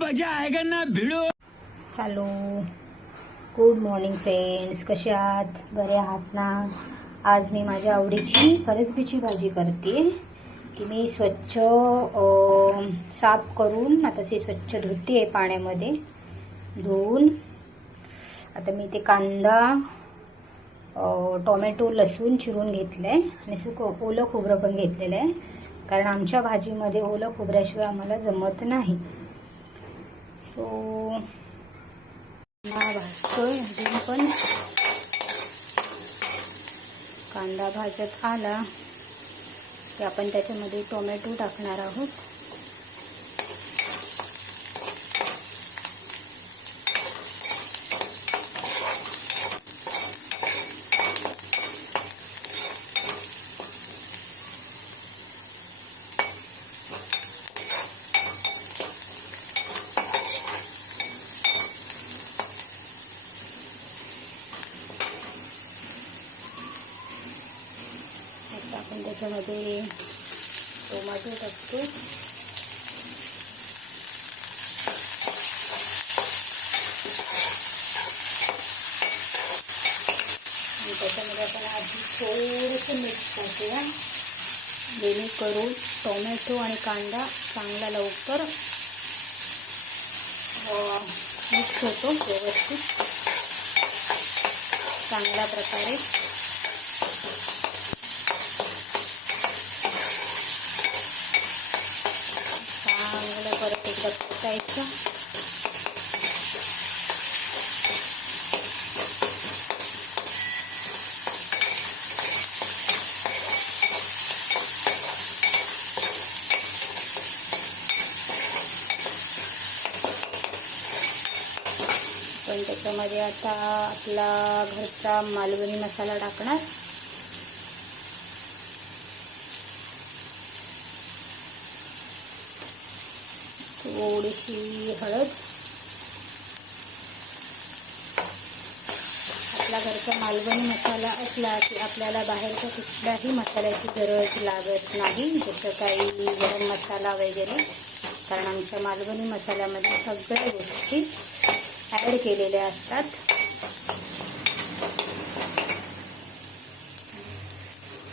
मजा आएगा ना भिड़ो। Hello, good morning friends. कसे आहात? बरे आहात ना? आज मी माझ्या आवडीची फरसबीची भाजी करते की मी स्वच्छ साफ करून आता ते स्वच्छ धुते आहे पाण्यामध्ये धुवून. आता मी ते कांदा, टोमॅटो, लसूण चिरून घेतलं आहे आणि ओलं खोबरं पण घेतलेलं आहे, कारण आमच्या भाजीमध्ये ओलं खोबऱ्याशिवाय आम्हाला जमत नाही. सो भाजतोय अजून पण. कांदा भाजत आला की आपण त्याच्यामध्ये टोमॅटो टाकणार आहोत. आपण त्याच्यामध्ये टोमॅटो टाकतो. आणि त्याच्यामध्ये आपण आधी थोडंसं मीठ टाकूया, जेणेकरून टोमॅटो आणि कांदा चांगला लवकर मिक्स होतो व्यवस्थित चांगल्या प्रकारे. चांगलं परत एकदा टाकायचं. पण त्याच्यामध्ये आता आपला घरचा मालवणी मसाला टाकणार. थोडीशी हळद. आपला घरचा मालवणी मसाला असला की आपल्याला बाहेरच्या कुठल्याही मसाल्याची गरज लागत नाही, जसं काही गरम मसाला वगैरे, कारण आमच्या मालवणी मसाल्यामध्ये सगळ्या गोष्टी ॲड केलेल्या असतात.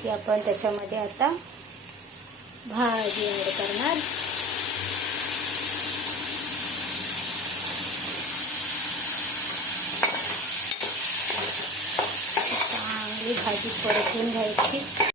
की आपण त्याच्यामध्ये आता भाजी ॲड करणार. चांगली भाजी परतून घ्यायची.